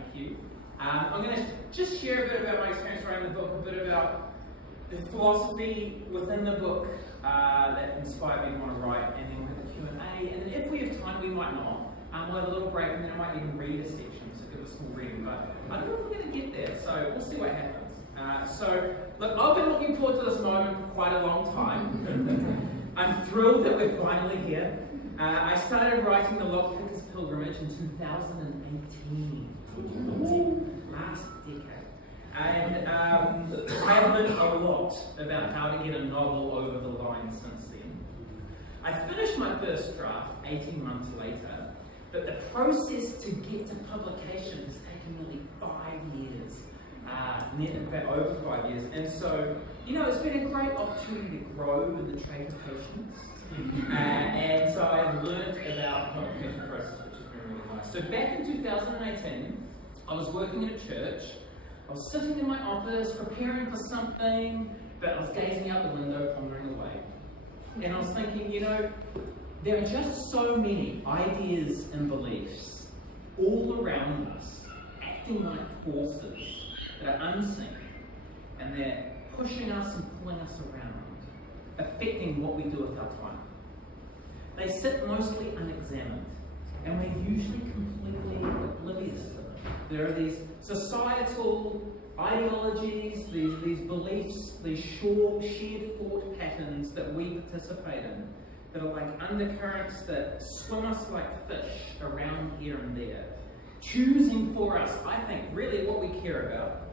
thank you. I'm going to just share a bit about my experience writing the book, a bit about the philosophy within the book that inspired me to want to write, and then we'll have a Q&A, and then if we have time, we might not. We'll have a little break, and then I might even read a section, so give a small reading, but I don't know if we're going to get there, so we'll see what happens. So, look, I've been looking forward to this moment for quite a long time. I'm thrilled that we're finally here. I started writing the Lockpicker's Pilgrimage in 2018, last decade. And I have learned a lot about how to get a novel over the line since then. I finished my first draft 18 months later, but the process to get to publication has taken nearly 5 years. In fact, over 5 years. And so, it's been a great opportunity to grow in the trait of patience. And so I've learned about the publication process, which has been really nice. So back in 2018, I was working in a church. I was sitting in my office, preparing for something, but I was gazing out the window, pondering away. And I was thinking, there are just so many ideas and beliefs all around us, acting like forces that are unseen, and they're pushing us and pulling us around, affecting what we do with our time. They sit mostly unexamined, and we're usually completely oblivious to them. There are these societal ideologies, these beliefs, these shared thought patterns that we participate in, that are like undercurrents that swim us like fish around here and there, choosing for us, I think, really what we care about,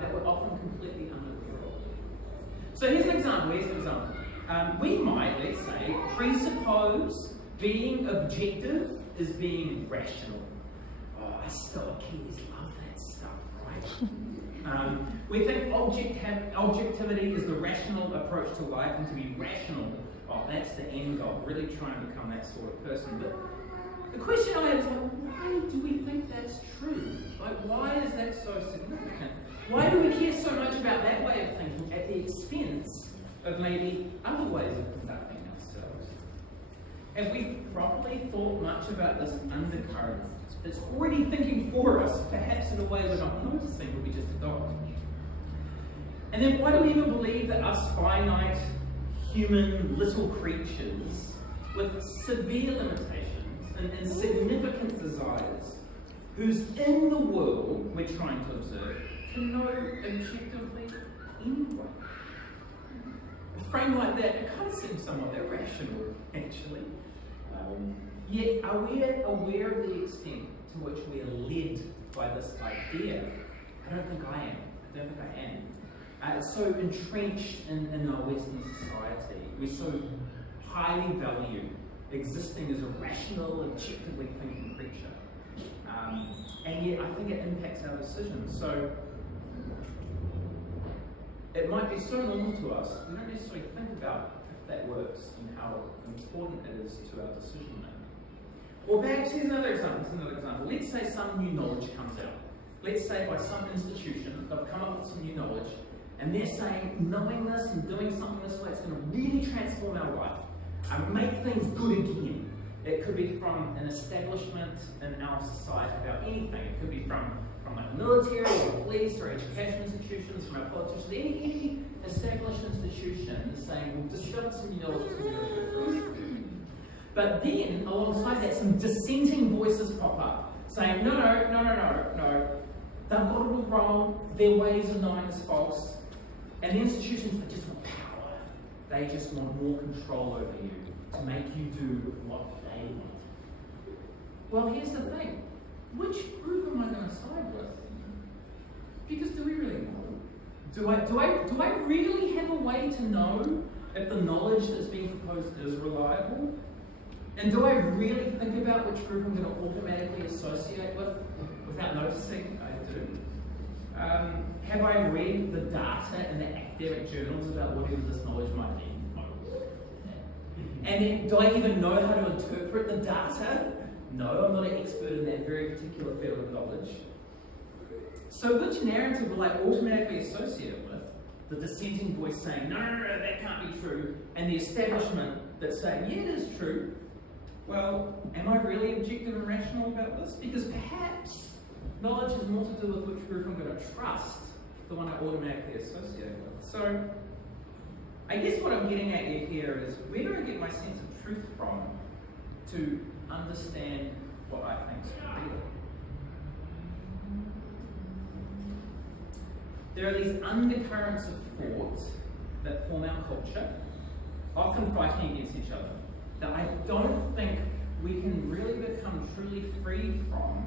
that we're often completely unaware of. So here's an example. We might, let's say, presuppose being objective is being rational. Oh, us Kiwis love that stuff, right? We think objectivity is the rational approach to life, and to be rational, that's the end goal, really trying to become that sort of person. But the question I have is, why do we think that's true? Why is that so significant? Why do we care so much about that way of thinking at the expense of maybe other ways of conducting ourselves? Have we properly thought much about this undercurrent that's already thinking for us, perhaps in a way we're not noticing, but we just adopt? And then why do we even believe that us finite, human, little creatures with severe limitations and significant desires, whose in the world we're trying to observe, can know objectively anyway? A frame like that, it kind of seems somewhat irrational, actually. Yet, are we aware of the extent to which we are led by this idea? I don't think I am. It's so entrenched in our Western society. We so highly value existing as a rational, objectively thinking creature. And yet, I think it impacts our decisions. So, it might be so normal to us, we don't necessarily think about if that works and how important it is to our decision making. Or perhaps here's another example. Let's say some new knowledge comes out. Let's say by some institution, they've come up with some new knowledge, and they're saying, knowing this and doing something this way, it's going to really transform our life and make things good again. It could be from an establishment in our society about anything. It could be from like military or police or education institutions, from our politicians, any established institution is saying, we've discovered some new knowledge that's going to be good for us. But then, alongside that, some dissenting voices pop up, saying, no, they've got it all wrong, their ways of knowing is false. And the institutions, they just want power. They just want more control over you to make you do what they want. Well, here's the thing. Which group am I going to side with? Because do we really know? Do I really have a way to know if the knowledge that's being proposed is reliable? And do I really think about which group I'm going to automatically associate with without noticing I do? Have I read the data in the academic journals about whatever this knowledge might be? No. And then, do I even know how to interpret the data? No, I'm not an expert in that very particular field of knowledge. So which narrative will I automatically associate with? The dissenting voice saying, no, that can't be true, and the establishment that's saying, yeah, it is true. Well, am I really objective and rational about this? Because perhaps knowledge has more to do with which group I'm going to trust, the one I automatically associate with. So, I guess what I'm getting at here is, where do I get my sense of truth from to understand what I think is real? There are these undercurrents of thought that form our culture, often fighting against each other, that I don't think we can really become truly free from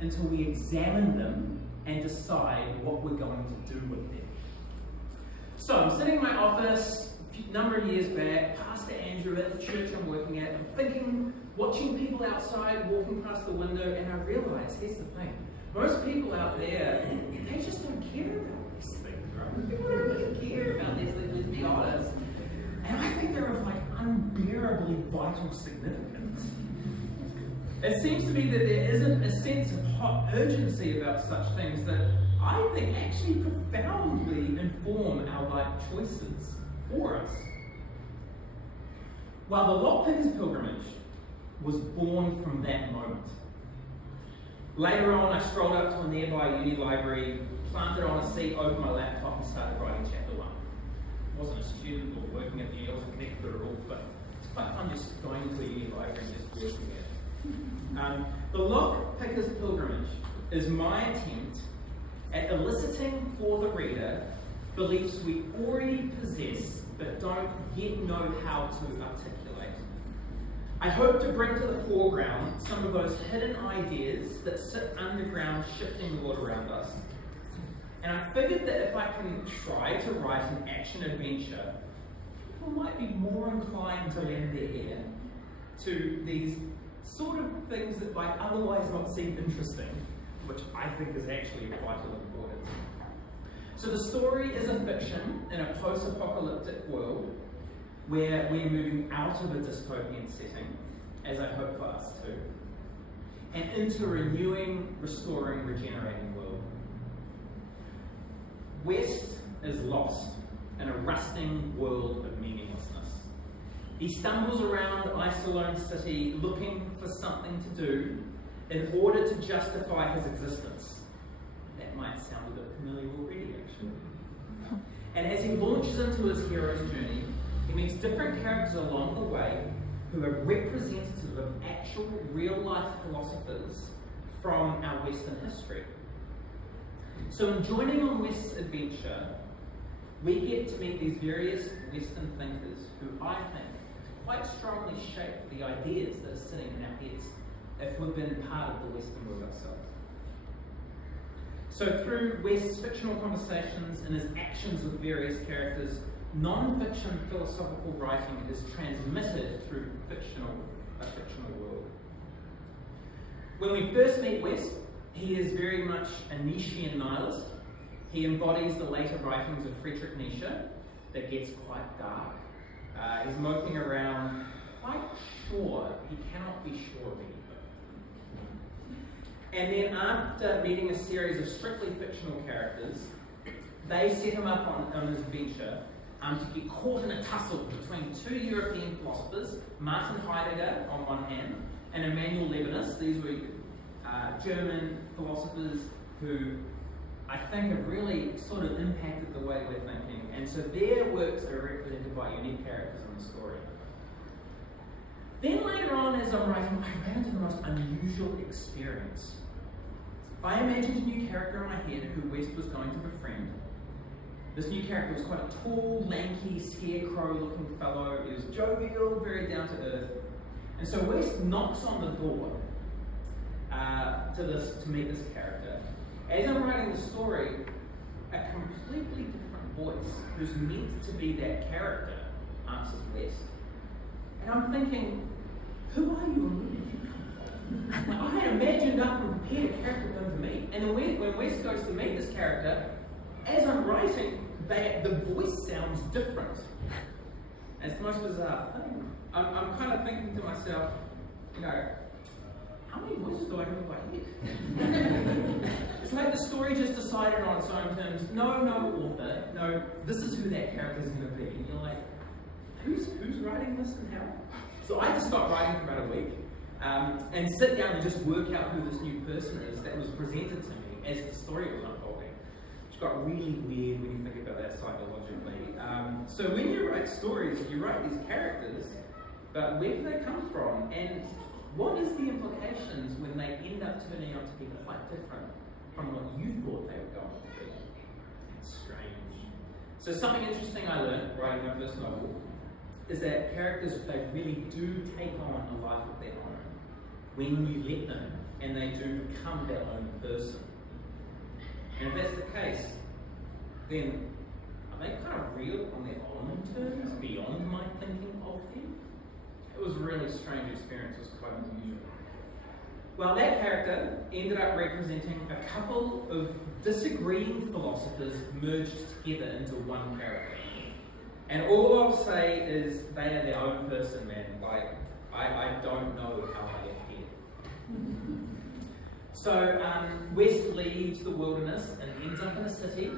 until we examine them and decide what we're going to do with them. So I'm sitting in my office a number of years back, Pastor Andrew at the church I'm working at, I'm thinking, watching people outside walking past the window, and I realise, here's the thing, most people out there, they just don't care about these things, right? People don't really care about these things, let's be honest. And I think they're of like unbearably vital significance. It seems to me that there isn't a sense of hot urgency about such things that I think actually profoundly inform our life choices for us. While the Lockpicker's pilgrimage was born from that moment. Later on, I strolled up to a nearby uni library, planted on a seat, opened my laptop and started writing chapter 1. I wasn't a student or working at the uni, I wasn't connected at all, but it's quite fun just going to a uni library and just working at it. The Lockpicker's pilgrimage is my attempt at eliciting for the reader beliefs we already possess but don't yet know how to articulate. I hope to bring to the foreground some of those hidden ideas that sit underground shifting the world around us. And I figured that if I can try to write an action adventure, people might be more inclined to lend their ear to these sort of things that might otherwise not seem interesting, which I think is actually vital importance. So the story is a fiction in a post-apocalyptic world where we're moving out of a dystopian setting, as I hope for us too, and into a renewing, restoring, regenerating world. West is lost in a rusting world of meaninglessness. He stumbles around Isolone City looking for something to do in order to justify his existence. That might sound a bit familiar already, actually. And as he launches into his hero's journey, he meets different characters along the way who are representative of actual real-life philosophers from our Western history. So in joining on West's adventure, we get to meet these various Western thinkers who I think quite strongly shape the ideas that are sitting in our heads if we've been part of the Western world ourselves. So through West's fictional conversations and his actions with various characters, non-fiction philosophical writing is transmitted through a fictional world. When we first meet West, he is very much a Nietzschean nihilist. He embodies the later writings of Friedrich Nietzsche that gets quite dark. He's moping around, quite sure he cannot be sure of anything. And then after meeting a series of strictly fictional characters, they set him up on his adventure to get caught in a tussle between two European philosophers, Martin Heidegger on one hand, and Emmanuel Levinas. These were German philosophers who I think have really sort of impacted the way we're thinking. And so their works are represented by unique characters in the story. Then later on, as I'm writing, I ran into the most unusual experience. I imagined a new character in my head who West was going to befriend. This new character was quite a tall, lanky, scarecrow-looking fellow. He was jovial, very down to earth. And so West knocks on the door to meet this character. As I'm writing the story, a completely different voice, who's meant to be that character, answers West. And I'm thinking, who are you and where did you come from? I had imagined up and prepared a character for him to meet. And then when West goes to meet this character, as I'm writing, the voice sounds different. And it's the most bizarre thing. I'm kind of thinking to myself, how many voices do I have in my head? It's like the story just decided on its own terms. No author. No, this is who that character is going to be. And you're like, who's writing this and how? So I just stopped writing for about a week. and sit down and just work out who this new person is that was presented to me as the story was unfolding. Which got really weird when you think about that psychologically. So when you write stories, you write these characters, but where do they come from? And what is the implications when they end up turning out to be quite different from what you thought they were going to be? It's strange. So something interesting I learned writing my first novel is that characters, they really do take on a life of their own when you let them, and they do become their own person. And if that's the case, then are they kind of real on their own terms, beyond my thinking of them? It was a really strange experience, it was quite unusual. Well, that character ended up representing a couple of disagreeing philosophers merged together into one character. And all I'll say is they are their own person, man. Like, I don't know how I get here. So West leaves the wilderness and ends up in a city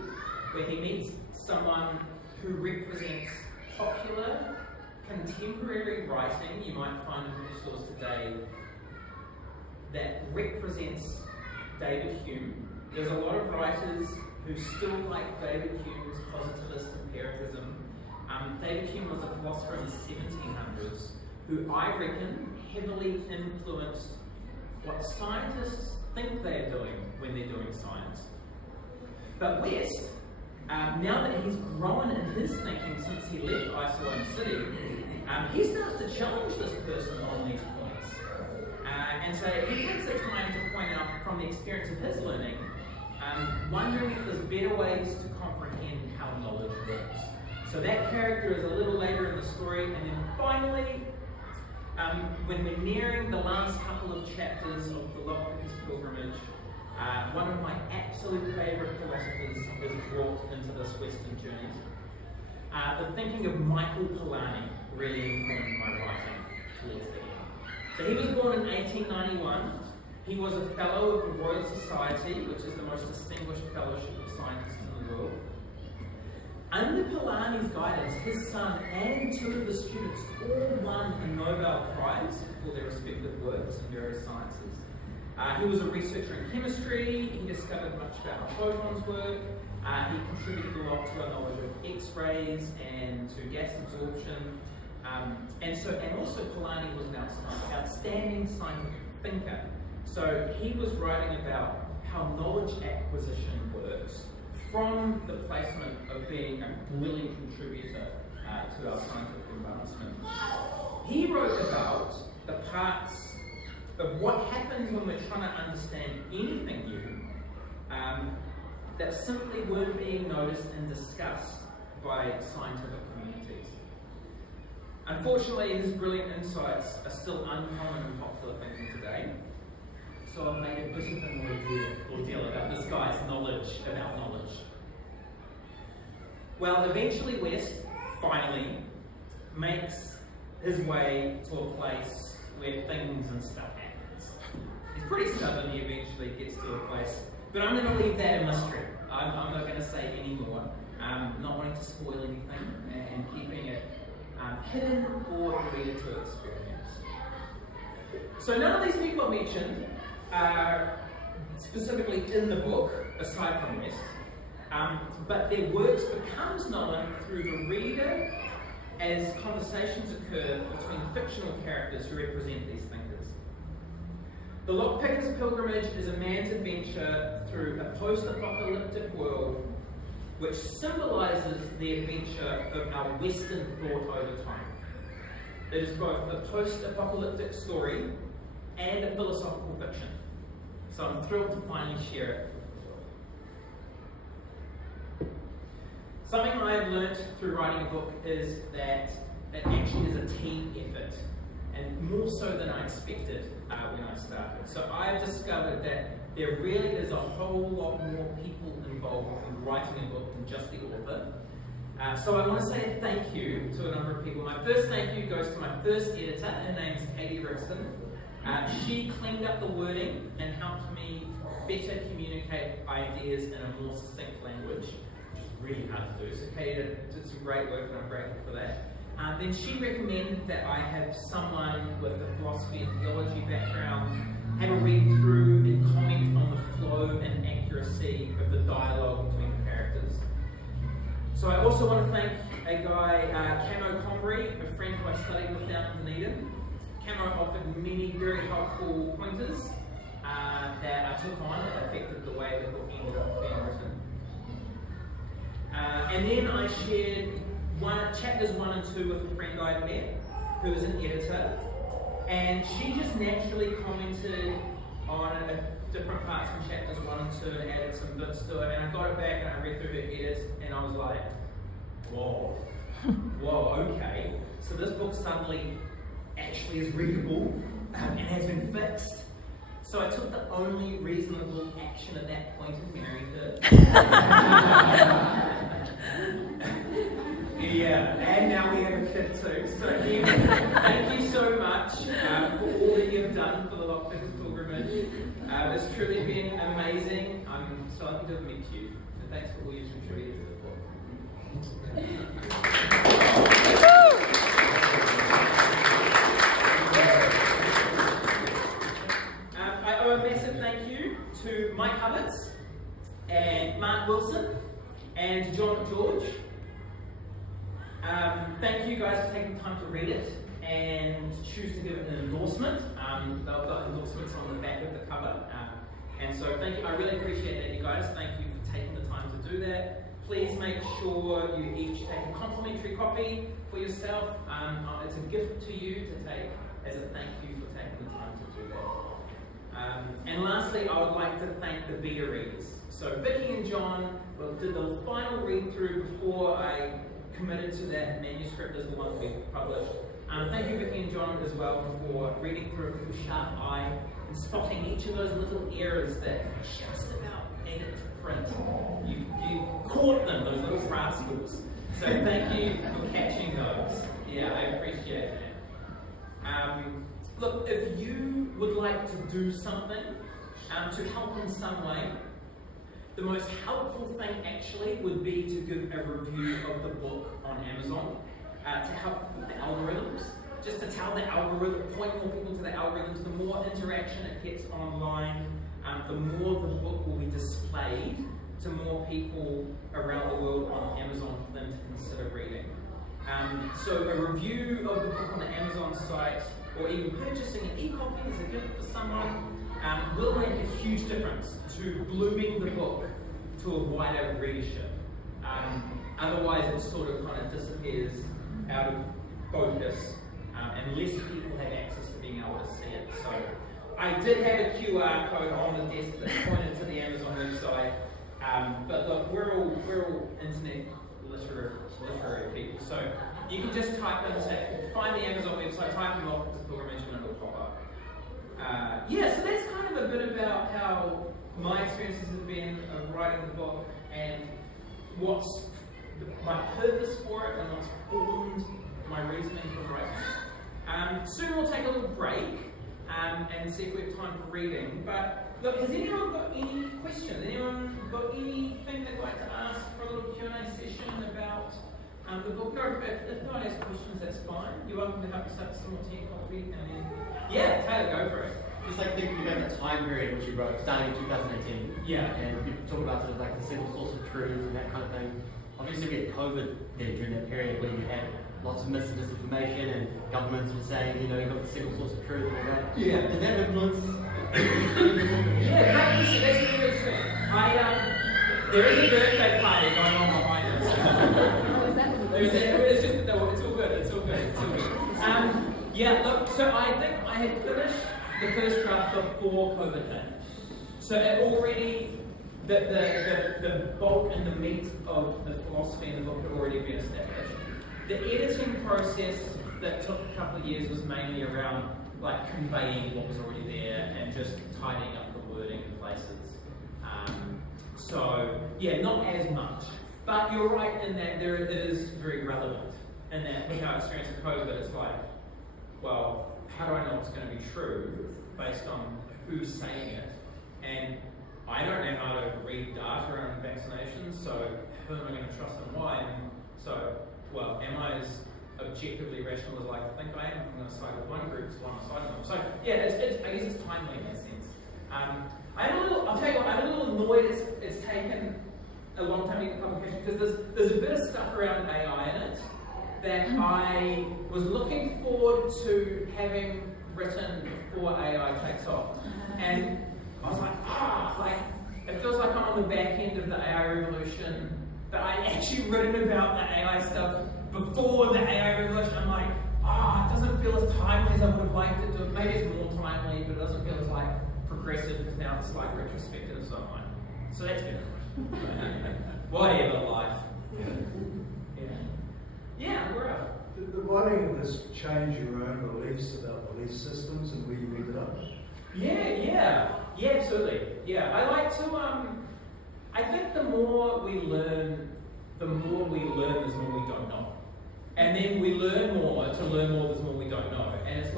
where he meets someone who represents popular, contemporary writing you might find in bookstores today that represents David Hume. There's a lot of writers who still like David Hume's positivist empiricism. David Hume was a philosopher in the 1700s who I reckon heavily influenced what scientists think they're doing when they're doing science. But West, now that he's grown in his thinking since he left Isolation City, he starts to challenge this person on these points. And so he takes the time to point out from the experience of his learning, wondering if there's better ways to comprehend how knowledge works. So that character is a little later in the story, and then finally, when we're nearing the last couple of chapters of the Lockpicker's pilgrimage, one of my absolute favourite philosophers is brought into this Western journey. The thinking of Michael Polanyi really informed my writing towards the end. So he was born in 1891. He was a fellow of the Royal Society, which is the most distinguished fellowship of scientists in the world. Under Polanyi's guidance, his son and two of his students all won a Nobel Prize for their respective works in various sciences. He was a researcher in chemistry. He discovered much about how photons work. He contributed a lot to our knowledge of X-rays and to gas absorption. And also Polanyi was an outstanding scientific thinker. So he was writing about how knowledge acquisition works from the placement of being a brilliant contributor to our scientific advancement. He wrote about the parts of what happens when we're trying to understand anything new that simply weren't being noticed and discussed by scientific communities. Unfortunately, his brilliant insights are still uncommon in popular thinking today. So I've made a bit of an ordeal about this guy's knowledge about knowledge. Well, eventually West, finally, makes his way to a place where things and stuff happens. He's pretty stubborn, he eventually gets to a place. But I'm going to leave that a mystery. I'm not going to say any more. Not wanting to spoil anything and keeping it hidden for the reader to experience. So none of these people I mentioned are specifically in the book, aside from West, but their works becomes known through the reader as conversations occur between fictional characters who represent these thinkers. The Lockpicker's pilgrimage is a man's adventure through a post-apocalyptic world which symbolises the adventure of our Western thought over time. It is both a post-apocalyptic story and a philosophical fiction. So I'm thrilled to finally share it. Something I have learnt through writing a book is that it actually is a team effort, and more so than I expected when I started. So I've discovered that there really is a whole lot more people involved in writing a book than just the author. So I want to say thank you to a number of people. My first thank you goes to my first editor. Her name's Katie Rickson. She cleaned up the wording and helped me better communicate ideas in a more succinct language, which is really hard to do. So Katie did some great work, and I'm grateful for that. Then she recommended that I have someone with a philosophy and theology background have a read through and comment on the flow and accuracy of the dialogue between the characters. So I also want to thank a guy, Camo Combry, a friend who I studied with down in Dunedin. Camo offered many very helpful pointers that I took on that affected the way the book ended up being written. And then I shared chapters 1 and 2 with a friend I'd met, who was an editor, and she just naturally commented on different parts from chapters 1 and 2 and added some bits to it, and I got it back and I read through her edits and I was like, whoa, okay, so this book suddenly actually is readable and has been fixed. So I took the only reasonable action at that point and married her. Yeah, and now we have a kid too. So again, thank you so much for all that you've done for the Lockpicker pilgrimage. It's truly been amazing. I'm so happy to have met you, and thanks for all you've contributed to the book. I owe a massive thank you to Mike Habets and Mark Wilson and John McGeorge. Thank you guys for taking the time to read it and choose to give it an endorsement. They've got endorsements on the back of the cover. And so thank you, I really appreciate that, you guys. Thank you for taking the time to do that. Please make sure you each take a complimentary coffee for yourself. It's a gift to you to take as a thank you for taking the time to do that. And lastly, I would like to thank the beta readers. So Vicky and John did the final read through before I committed to that manuscript as the one we published. Thank you, Vicky and John, as well, for reading through it with a sharp eye and spotting each of those little errors that just about made it to print. You caught them, those little rascals. So thank you for catching those. Yeah, I appreciate that. Look, if you would like to do something to help in some way, the most helpful thing actually would be to give a review of the book on Amazon to help with the algorithms. Just to tell the algorithm, point more people to the algorithms, the more interaction it gets online, the more the book will be displayed to more people around the world on Amazon for them to consider reading. So a review of the book on the Amazon site, or even purchasing an e-copy as a gift for someone, will make a huge difference to blooming the book to a wider readership. Otherwise, it sort of kind of disappears out of focus, and less people have access to being able to see it. So, I did have a QR code on the desk that pointed to the Amazon website. But look, we're all internet literary people. So you can just type in, find the Amazon website, type in Lockpicker pilgrimage, and it'll pop up. Yeah, so that's kind of a bit about how my experiences have been of writing the book and what's my purpose for it and what's formed my reasoning for writing. Soon we'll take a little break and see if we have time for reading. But look, has anyone got any questions? Anyone got anything they'd like to ask for a little Q&A session about the book? No, if no one has questions, that's fine. You're welcome to help us up some more tea and coffee. And then, yeah, Taylor, go for it. Just like thinking about the time period which you wrote, starting in 2018. Yeah. And you talk about sort of like the single source of truth and that kind of thing. Obviously we had COVID there during that period where you had lots of misinformation and governments were saying, you got the single source of truth and all that. Yeah. Did that influence? Yeah, that's really true. There is a birthday party going on behind us. It's all good. Yeah, look, so I think I had finished the first draft before COVID hit. So it already, the bulk and the meat of the philosophy in the book had already been established. The editing process that took a couple of years was mainly around like conveying what was already there and just tidying up the wording in places. So yeah, not as much. But you're right in that it is very relevant. And that with our experience of COVID, it's like, well, how do I know what's going to be true based on who's saying it? And I don't know how to read data around vaccinations, so who am I going to trust and why? And so, well, am I as objectively rational as I think I am. I'm going to side with one group, so I'm on side with them. So yeah, I guess it's timely in that sense. I'll tell you what, I'm a little annoyed it's taken a long time to get the publication, because there's a bit of stuff around AI in it that I was looking forward to having written before AI takes off. And I was like, it feels like I'm on the back end of the AI revolution, but I actually written about the AI stuff before the AI revolution. I'm like, it doesn't feel as timely as I would have liked it to. Maybe it's more timely, but it doesn't feel as progressive, because now it's retrospective, so I'm like, so that's better. Whatever, life. Yeah, we're up. Did the writing of this change your own beliefs about belief systems and where you ended up? Yeah, absolutely. Yeah, I like to, I think the more we learn, there's more we don't know. And then we learn more, there's more we don't know. And it's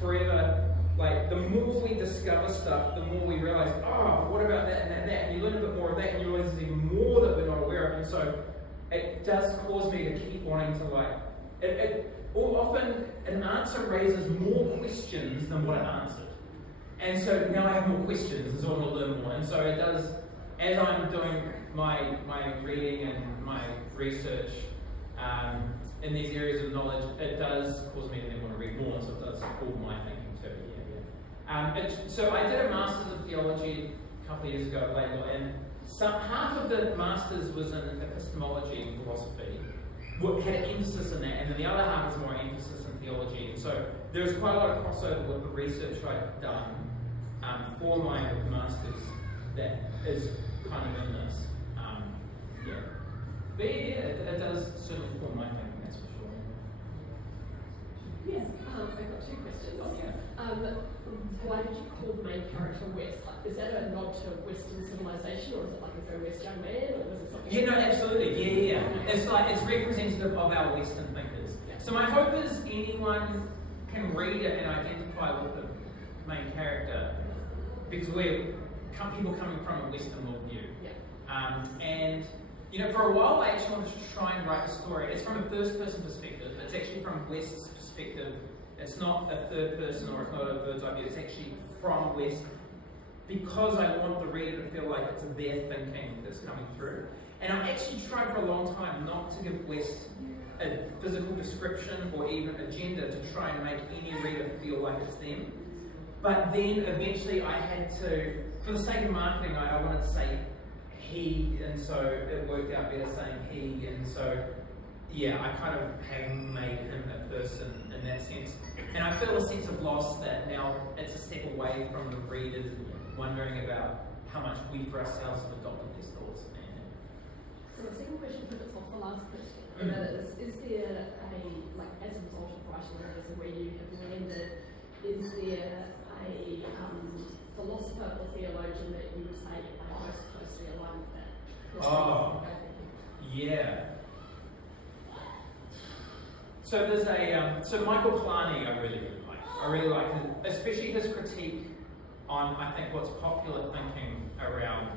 forever, the more we discover stuff, the more we realize, what about that and that, and you learn a bit more of that, and you realize there's even more that we're not aware of. And so it does cause me to keep wanting to often an answer raises more questions than what it answered. And so now I have more questions, and so I want to learn more. And so it does, as I'm doing my reading and my research in these areas of knowledge, it does cause me to then want to read more, and so it does call my thinking too. So I did a Master's of Theology a couple of years ago at Laidlaw, and half of the Master's was in epistemology and philosophy, had an emphasis in that, and then the other half was more emphasis in theology. And so there's quite a lot of crossover with the research I've done for my Master's that is kind of in this. But it does certainly form my thinking, that's for sure. Yes, I've got two questions. Oh, yeah. Why did you call the main character West? Is that a nod to Western civilization, or is it a very West young man, or was it something? Yeah, no, absolutely. Yeah. It's representative of our Western thinkers. Yeah. So my hope is anyone can read it and identify with the main character, because we're people coming from a Western worldview. Yeah. And for a while I actually wanted to try and write a story. It's from a first-person perspective. It's actually from West's perspective. It's not a third person, or it's not a bird's eye view. It's actually from West, because I want the reader to feel like it's their thinking that's coming through. And I actually tried for a long time not to give West a physical description or even a gender to try and make any reader feel like it's them. But then eventually I had to, for the sake of marketing, I wanted to say he, and so it worked out better saying he, and so I kind of have made him a person in that sense. And I feel a sense of loss that now it's a step away from the readers wondering about how much we for ourselves have adopted these thoughts. So the second question pivots off the last question. And that is there as a result of writing this and where you have landed, is there a philosopher or theologian that you would say are most closely aligned with that? Yeah. So there's so Michael Polanyi I really like. I really like his, especially his critique on, I think, what's popular thinking around.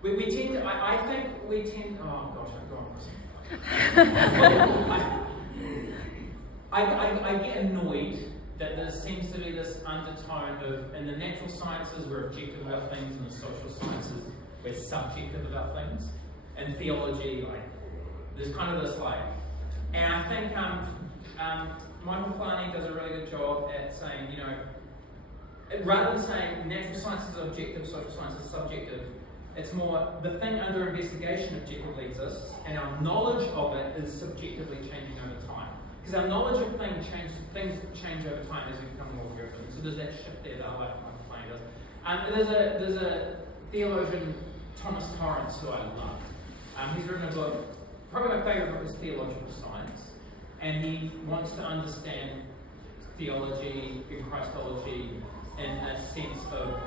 We tend to, I think we tend, oh gosh, I've gone for a second. I get annoyed that there seems to be this undertone of, in the natural sciences we're objective about things, in the social sciences we're subjective about things. In theology, there's kind of this and I think Michael Polanyi does a really good job at saying, rather than saying natural sciences are objective, social sciences are subjective, it's more the thing under investigation objectively exists, and our knowledge of it is subjectively changing over time. Because our knowledge of things change over time as we become more aware of them. So there's that shift there that I like Michael Polanyi does. There's a theologian, Thomas Torrance, who I love. He's written a book. Probably my favourite book is Theological Science, and he wants to understand theology and Christology in a sense of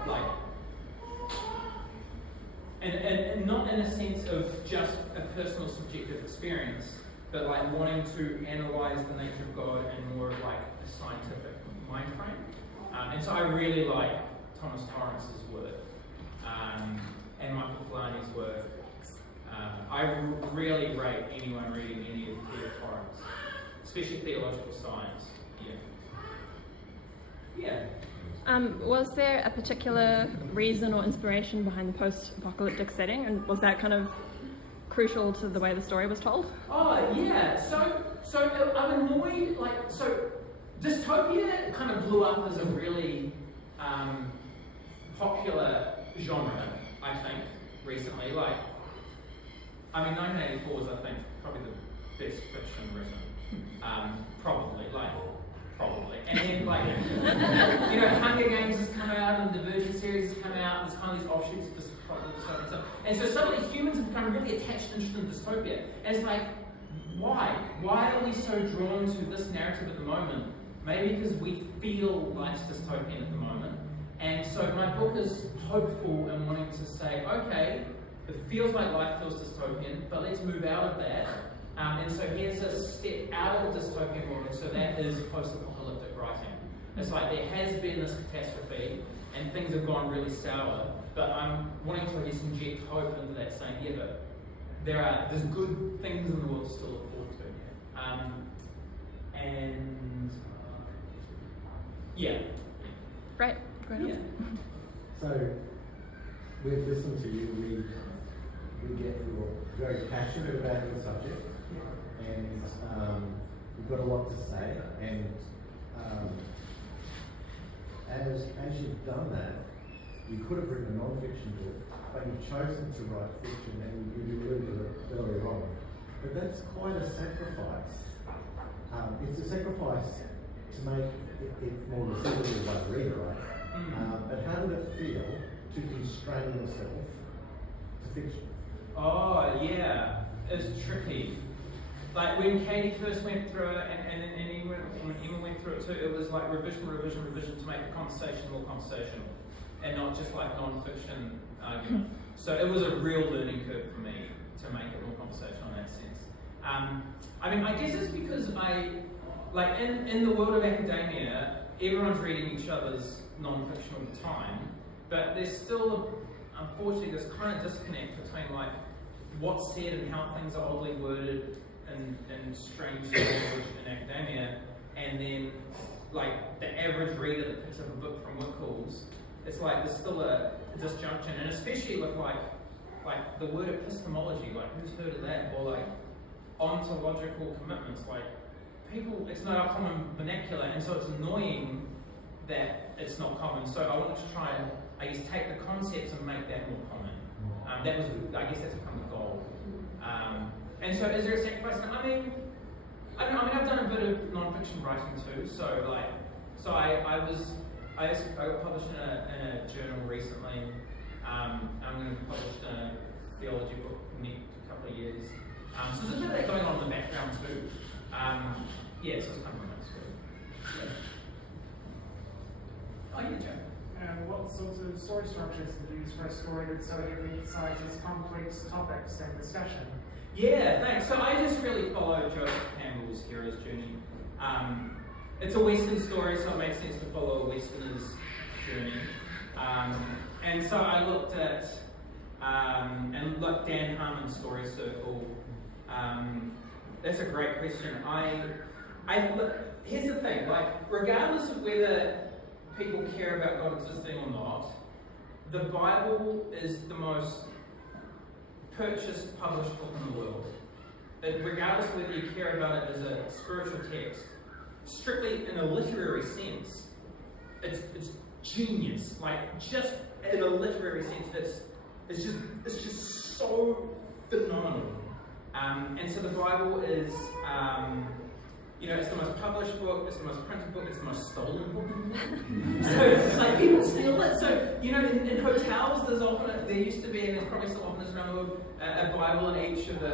and not in a sense of just a personal subjective experience, but wanting to analyse the nature of God in more of a scientific mind frame. And so I really like Thomas Torrance's work and Michael Polanyi's work. I really rate anyone reading any of Torrance, especially theological science. Yeah. Was there a particular reason or inspiration behind the post-apocalyptic setting, and was that kind of crucial to the way the story was told? Oh yeah. So I'm annoyed. So dystopia kind of blew up as a really popular genre, I think, recently. 1984 was, I think, probably the best fiction written. Probably. And then, Hunger Games has come out, and the Divergent series has come out, there's kind of these offshoots of dystopia and stuff. And so suddenly humans have become really attached and interested in dystopia. And it's like, why? Why are we so drawn to this narrative at the moment? Maybe because we feel life's dystopian at the moment. And so my book is hopeful and wanting to say, okay, it feels like life feels dystopian, but let's move out of that. And so here's a step out of the dystopian world, and so that is post-apocalyptic writing. It's like there has been this catastrophe, and things have gone really sour, but I'm wanting to, I guess, inject hope into that, saying, yeah, but there's good things in the world to still look forward to. Yeah. Great. Yeah. So, we've listened to you, we get you're very passionate about your subject, and you've got a lot to say, and as you've done that, you could have written a non-fiction book, but you've chosen to write fiction, and you alluded to it earlier on. But that's quite a sacrifice. It's a sacrifice to make it more receptive by the reader, right? But how did it feel to constrain yourself to fiction? Oh yeah, it's tricky. Like when Katie first went through it, and when Emma went through it too, it was like revision to make the conversation more conversational, and not just like non-fiction argument. So it was a real learning curve for me to make it more conversational in that sense. I guess it's because in the world of academia, everyone's reading each other's non-fiction all the time, but there's still, unfortunately, this kind of disconnect between like what's said and how things are oddly worded and strange language in academia, and then like the average reader that picks up a book from Wrinkle's, it's like there's still a disjunction, and especially with like the word epistemology, like who's heard of that, or like ontological commitments, like people, it's not our common vernacular, and so it's annoying that it's not common. So I wanted to try and, I guess, take the concepts and make that more common. That was, I guess, that's become the goal. And so, is there a sacrifice? I've done a bit of non-fiction writing too. So I got published in a journal recently. I'm going to publish a theology book in the next couple of years. So there's a bit of that going on in the background too. So it's kind of nice. Yeah. Oh, yeah, Joe. And what sorts of story structures did you use for a story that so emphasizes complex topics and discussion? Yeah, thanks. So I just really followed Joseph Campbell's hero's journey. It's a Western story, so it makes sense to follow a Westerner's journey. And so I looked at Dan Harmon's story circle. That's a great question. Here's the thing, regardless of whether people care about God existing or not, the Bible is the most purchased, published book in the world. Regardless of whether you care about it as a spiritual text, strictly in a literary sense, it's genius. Just in a literary sense, it's just so phenomenal. And so the Bible is, it's the most published book, it's the most printed book, it's the most stolen book. So, people steal it. So, in hotels, there used to be, and there's probably still often around the world, a Bible in each of the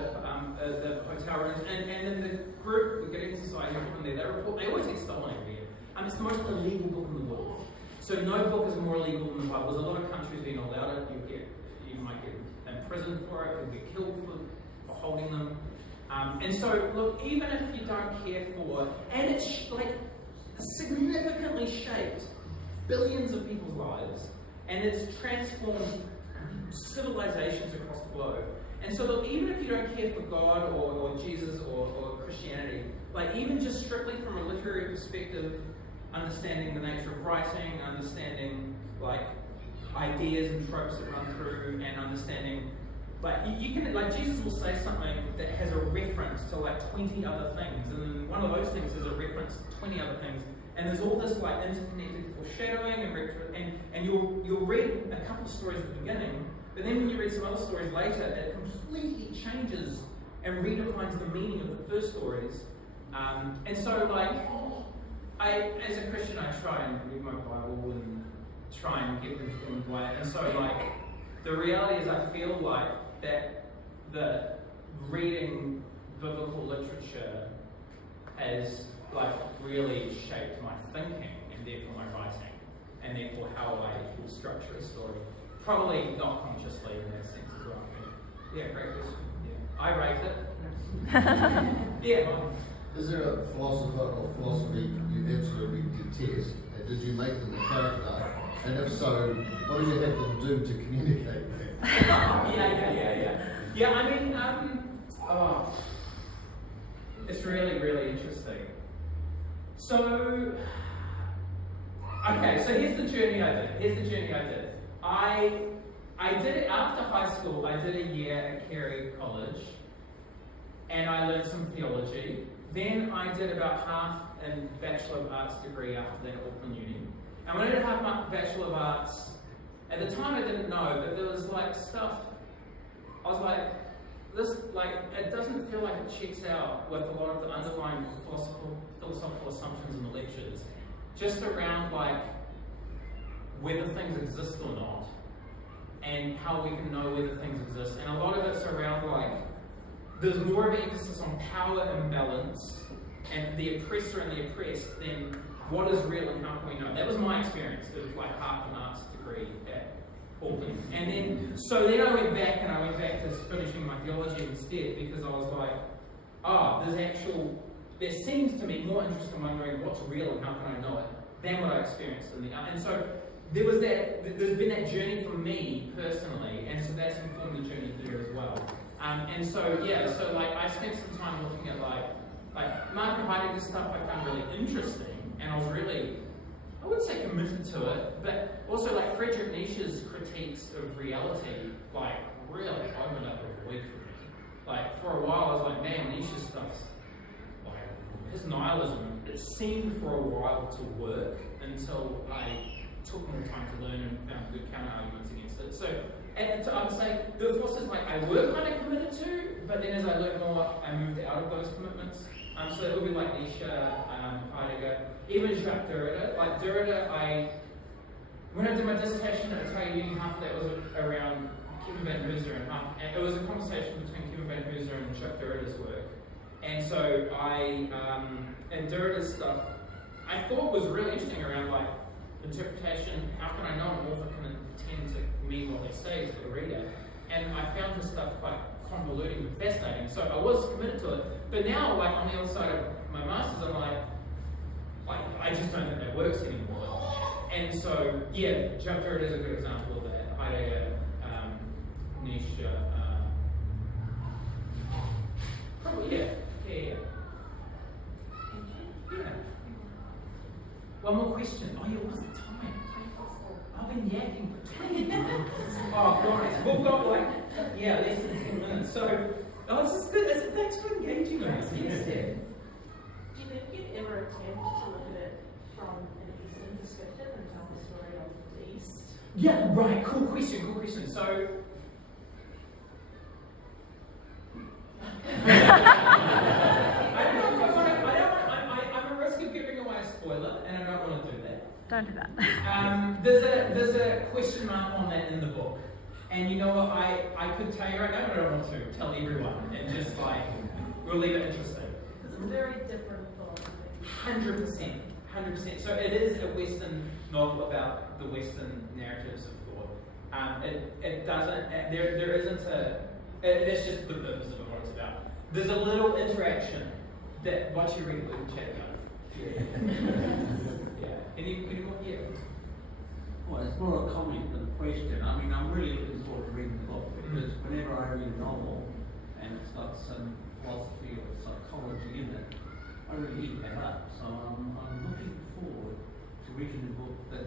hotel rooms. And in the group, the Gaarder Society, they always get stolen every year. It's the most illegal book in the world. So no book is more illegal than the Bible. There's a lot of countries being allowed it. You might get imprisoned for it, you'll get killed for holding them. And so, look, even if you don't care for, and it's significantly shaped billions of people's lives, and it's transformed civilizations across the globe. And so look, even if you don't care for God or Jesus or Christianity, like even just strictly from a literary perspective, understanding the nature of writing, understanding like ideas and tropes that run through, and understanding like you can, like Jesus will say something that has a reference to like 20 other things, and then one of those things is a reference to 20 other things, and there's all this like interconnected foreshadowing and you'll read a couple of stories at the beginning, but then when you read some other stories later, it completely changes and redefines the meaning of the first stories. And so like as a Christian, I try and read my Bible and try and get informed by it. And so like the reality is I feel like that the reading biblical literature has like really shaped my thinking and therefore my writing and therefore how I will structure a story. Probably not consciously in that sense as well. Yeah, great question. Yeah. I rate it. Yeah. Is there a philosopher or philosophy you absolutely detest? And did you make them a character? And if so, what did you have them do to communicate that? Yeah, I mean, it's really, really interesting. So, okay, so here's the journey I did. I did it after high school. I did a year at Carey College, and I learned some theology. Then I did about half a Bachelor of Arts degree after that at Auckland Uni. And when I did half my Bachelor of Arts, at the time I didn't know, but there was like stuff, I was like, this, like, it doesn't feel like it checks out with a lot of the underlying philosophical assumptions in the lectures, just around like whether things exist or not, and how we can know whether things exist. And a lot of it's around like, there's more of an emphasis on power imbalance and the oppressor and the oppressed than what is real and how can we know. That was my experience of like half an arts degree at Auckland. And then, so then I went back to finishing my theology instead, because I was like, there seems to me more interest in wondering what's real and how can I know it than what I experienced in the art. And so there's been that journey for me personally, and so that's informed the journey there as well. And so like I spent some time looking at like Martin Heidegger's stuff I found really interesting, and I was really, I wouldn't say committed to it, but also like Friedrich Nietzsche's critiques of reality like really opened up a void for me. Like for a while I was like, man, Nietzsche's stuff's like his nihilism, it seemed for a while to work until I took more time to learn and found good counter arguments against it. So I would say the forces like I were kind of committed to, but then as I learned more, I moved out of those commitments. So it would be like Nietzsche, Heidegger, even Jacques Derrida. Like Derrida, when I did my dissertation at Otago Uni, half of that was around Kevin Van Hooser, and it was a conversation between Kevin Van Hooser and Jacques Derrida's work. And so and Derrida's stuff, I thought was really interesting around like interpretation. How can I know an author can intend to mean what they say to the reader? And I found his stuff quite convoluting and fascinating. So I was committed to it. But now, like on the other side of my masters, I'm like I just don't think that works anymore. And so Jacques Derrida is a good example of that. Heidegger, Nietzsche, probably yeah. One more question. Oh yeah, what's the time? I've been yakking for 20 minutes. Oh guys, we've got like less than 10 minutes. So this is good. Thanks for engaging us. Yes, yeah. Do you think you'd ever attempt to look at it from an Eastern perspective and tell the story of the East? Yeah, right. Cool question. So I don't know if I want to. I'm at risk of giving away a spoiler, and I don't want to do that. Don't do that. There's a question mark on that in the book, and you know what? I could tell you right now, but I don't want to tell everyone, and just like we'll leave it interesting. It's a very different philosophy. 100%. So it is a Western novel about the Western narratives of thought. It doesn't. There isn't a. That's just the purpose of what it's about. There's a little interaction that once you read it, we can chat about it. Yeah. Any more? Yeah. Well, it's more a comment than a question. I mean, I'm really looking forward forward to reading the book, because whenever I read a novel and it's got some philosophy or psychology in it, I really eat that up. So I'm looking forward to reading a book that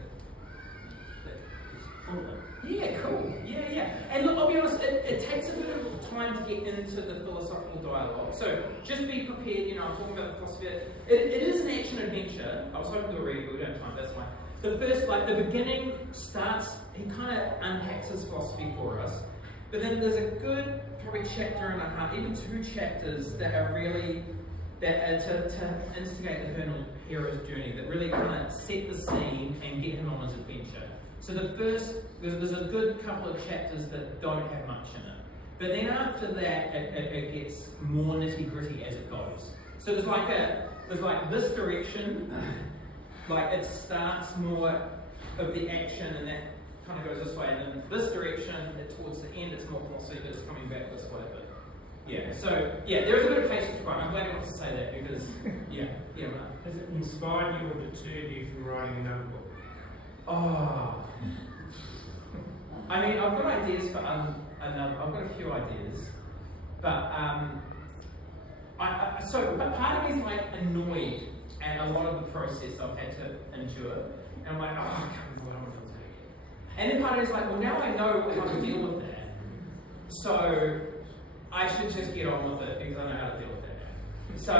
is full of it. Yeah, cool. Yeah. And look, I'll be honest, it takes a bit of time to get into the philosophical dialogue. So just be prepared, I'm talking about the philosophy. It is an action adventure. I was hoping to read, but we don't have time, that's fine. The first, the beginning starts, he kind of unpacks his philosophy for us. But then there's a good, probably chapter and a half, even 2 chapters that are really, to instigate the hero's journey, that really kind of set the scene and get him on his adventure. So there's a good couple of chapters that don't have much in it. But then after that, it gets more nitty gritty as it goes. So there's this direction, it starts more of the action and that kind of goes this way, and then this direction, towards the end, it's more philosophy, but it's coming back this way. But yeah, so yeah, there is a bit of patience required. I'm glad I got to say that because Mark. Has it inspired you or deterred you from writing another book? Oh, I mean, I've got ideas for I've got a few ideas, but but part of me is annoyed at a lot of the process I've had to endure, and I'm like, I can't believe I want to do it. And then part of me is well, now I know how to deal with that, so I should just get on with it because I know how to deal with that. So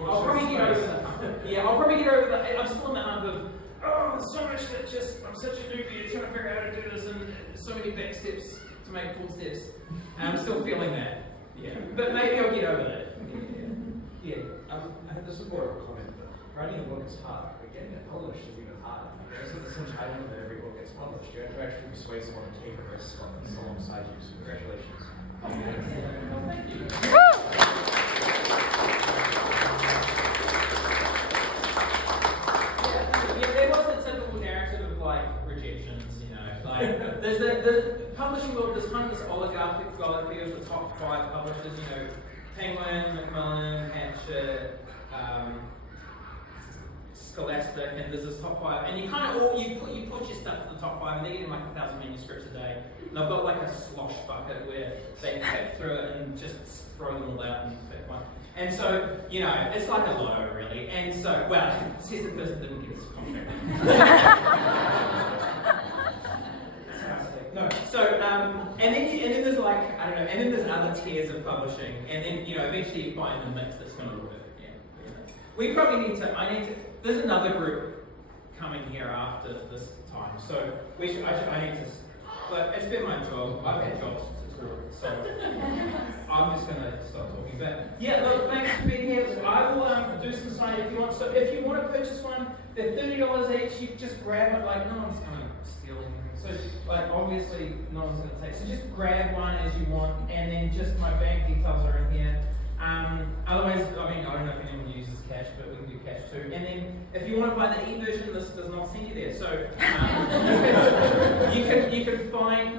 I'll probably get over the yeah, I'll probably get over the. I'm still in the hump of. Oh, there's so much that I'm such a newbie trying to figure out how to do this, and so many back steps to make full steps. And I'm still feeling that. Yeah. But maybe I'll get over that. Yeah. I have the support of a comment that writing a book is hard, but getting it published is even harder. There's this entitlement that every book gets published. You have to actually persuade someone to take a risk on this alongside you. So congratulations. Oh, thank you. There was the typical narrative of rejections, there's the publishing world, there's kind of this oligarchic philosophy of the top 5 publishers, Penguin, Macmillan, Hatchet, Scholastic, and there's this top 5, and you kind of you put your stuff to the top 5, and they're getting 1,000 manuscripts a day, and they've got a slosh bucket where they pick through it and just throw them all out and pick one. And so, it's like a lotto, really. And so, well, it says the person didn't get his contract. No. So, and then there's I don't know, and then there's other tiers of publishing, and then eventually you find a mix that's going to work. Yeah. We probably need to. There's another group coming here after this time, so I need to. But it's been my job. I've had jobs to talk, so I'm just going to stop talking. But yeah, look, thanks for being here. I will do some signing if you want. So if you want to purchase one, they're $30 each. You just grab it. No one's going to steal anything. So obviously no one's going to take. So just grab one as you want, and then just my bank details are in here. Otherwise, I don't know if anyone uses cash, but we can do cash too. And then if you want to buy the e-version, this does not send you there. So you can find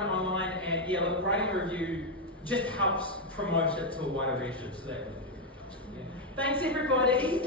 it online, and look, writing a review just helps promote it to a wider readership. So that would be good. Thanks everybody.